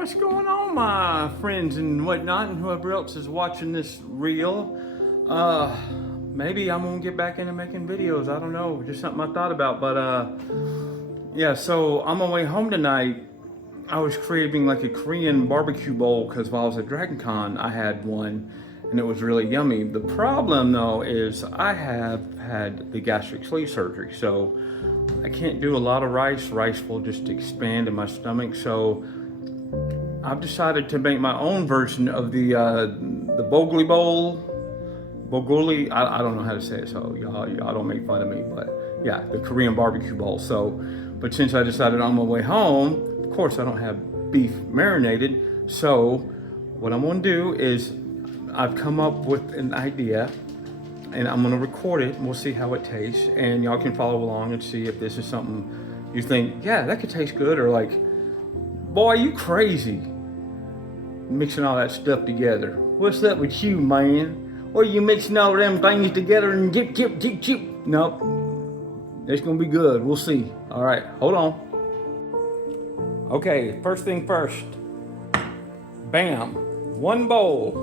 What's going on, my friends and whatnot, and whoever else is watching this reel? Maybe I'm gonna get back into making videos. I don't know, just something I thought about. But yeah. So on my way home tonight, I was craving like a Korean barbecue bowl because while I was at Dragon Con, I had one, and it was really yummy. The problem though is I have had the gastric sleeve surgery, so I can't do a lot of rice. Rice will just expand in my stomach. So I've decided to make my own version of the bulgogi bowl. Bulgogi, I don't know how to say it, so y'all don't make fun of me, but yeah, the Korean barbecue bowl. So, but since I decided on my way home, of course I don't have beef marinated. So what I'm gonna do is I've come up with an idea, and I'm gonna record it and we'll see how it tastes, and y'all can follow along and see if this is something you think, yeah, that could taste good, or like, boy, you crazy mixing all that stuff together. What's up with you, man? Or you mixing all them things together and chip. Nope, it's gonna be good. We'll see. All right, hold on. Okay, first thing first. Bam, one bowl.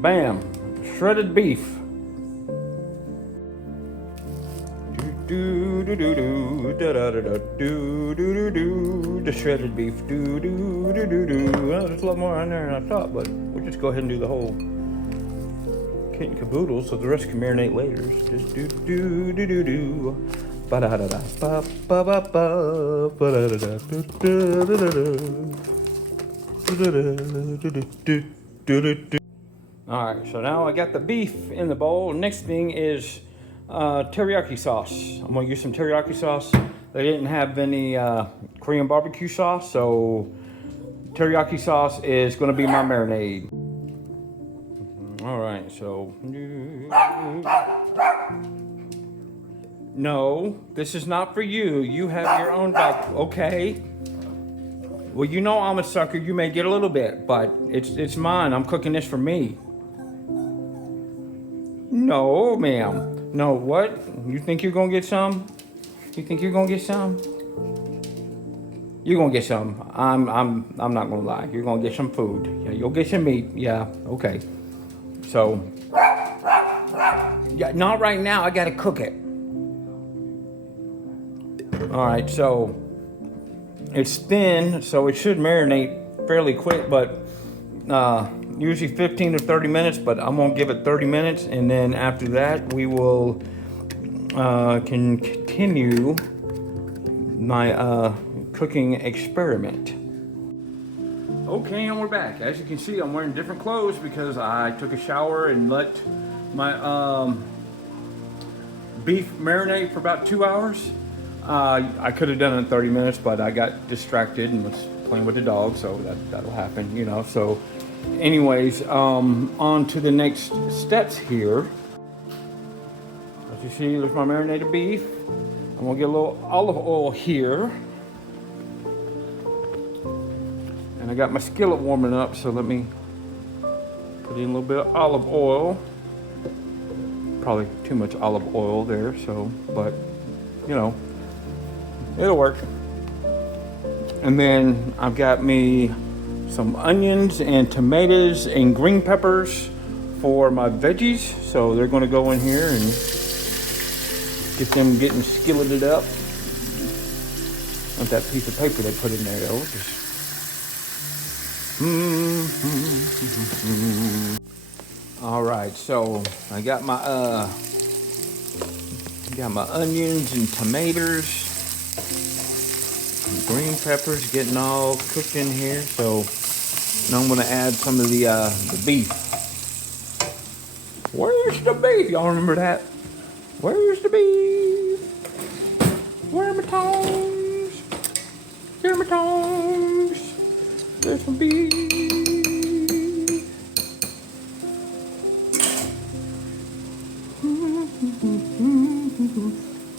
Bam, shredded beef. Do do do do da da da da do do do do, the shredded beef do do do do do. Well, there's a lot more on there than I thought, but we'll just go ahead and do the whole kit and caboodle, so the rest can marinate later. Just do do do do do, ba da da da ba ba ba ba ba da da da do do do do do. All right, so now I got the beef in the bowl. Next thing is teriyaki sauce. I'm gonna use some teriyaki sauce. They didn't have any Korean barbecue sauce, so teriyaki sauce is gonna be my marinade. All right, so no, this is not for you. You have your own bag, okay? Well, you know I'm a sucker. You may get a little bit, but it's mine. I'm cooking this for me. No, ma'am. No, what? You think you're gonna get some? You think you're gonna get some? You're gonna get some. I'm not gonna lie. You're gonna get some food. Yeah, you'll get some meat. Yeah, okay. So, yeah, not right now. I gotta cook it. All right, so it's thin, so it should marinate fairly quick, but usually 15 to 30 minutes, but I'm gonna give it 30 minutes, and then after that we will continue my cooking experiment. Okay, and we're back. As you can see, I'm wearing different clothes because I took a shower and let my beef marinate for about 2 hours. I could have done it in 30 minutes, but I got distracted and was playing with the dog, so that'll happen, you know. So anyways, on to the next steps here. As you see, there's my marinated beef. I'm gonna get a little olive oil here. And I got my skillet warming up, so let me put in a little bit of olive oil. Probably too much olive oil there, so, but you know, it'll work. And then I've got me some onions and tomatoes and green peppers for my veggies. So they're gonna go in here and get them getting skilleted up. Not that piece of paper they put in there though. All right, so I got my onions and tomatoes. Green peppers getting all cooked in here, so now I'm gonna add some of the beef. Where's the beef? Y'all remember that? Where's the beef? Where are my tongs? Here are my tongs. There's some beef.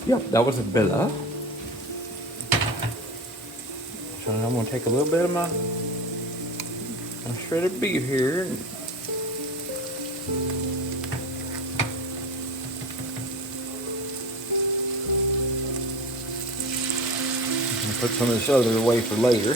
Yep, that was a Bella. So I'm gonna take a little bit of my shredded beef here. Put some of this other away for later.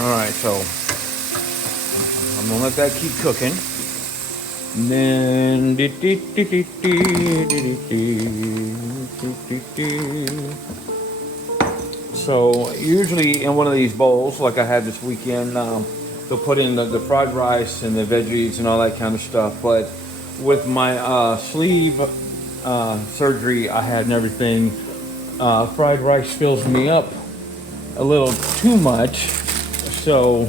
Alright, so I'm gonna let that keep cooking. And then so usually in one of these bowls, like I had this weekend, they'll put in the fried rice and the veggies and all that kind of stuff. But with my sleeve surgery I had and everything, fried rice fills me up a little too much. So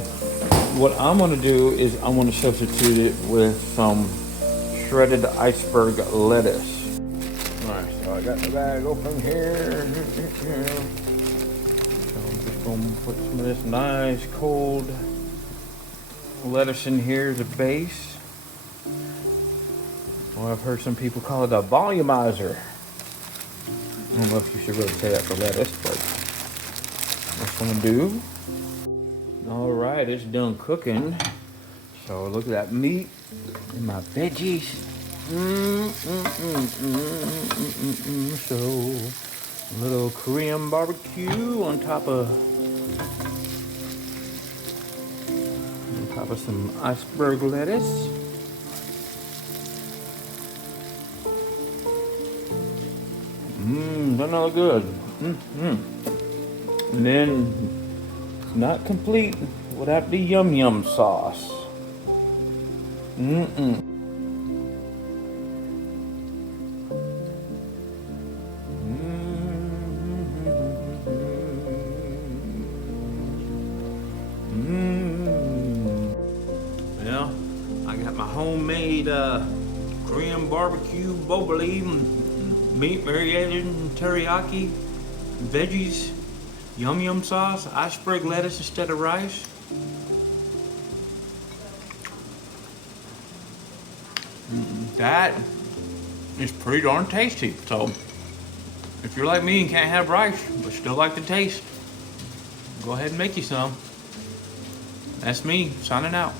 what I'm gonna do is I'm gonna substitute it with some shredded iceberg lettuce. All right, so I got the bag open here. So I'm just gonna put some of this nice cold lettuce in here as a base. Or I've heard some people call it a volumizer. I don't know if you should really say that for lettuce, but that's what I'm gonna do. All right, it's done cooking. So look at that meat and my veggies. So a little Korean barbecue on top of some iceberg lettuce. That's all good. And then not complete without the yum yum sauce. Well, I got my homemade Korean barbecue bulgogi, meat marinated in teriyaki, veggies, yum yum sauce, iceberg lettuce instead of rice. That is pretty darn tasty. So if you're like me and can't have rice but still like the taste, go ahead and make you some. That's me signing out.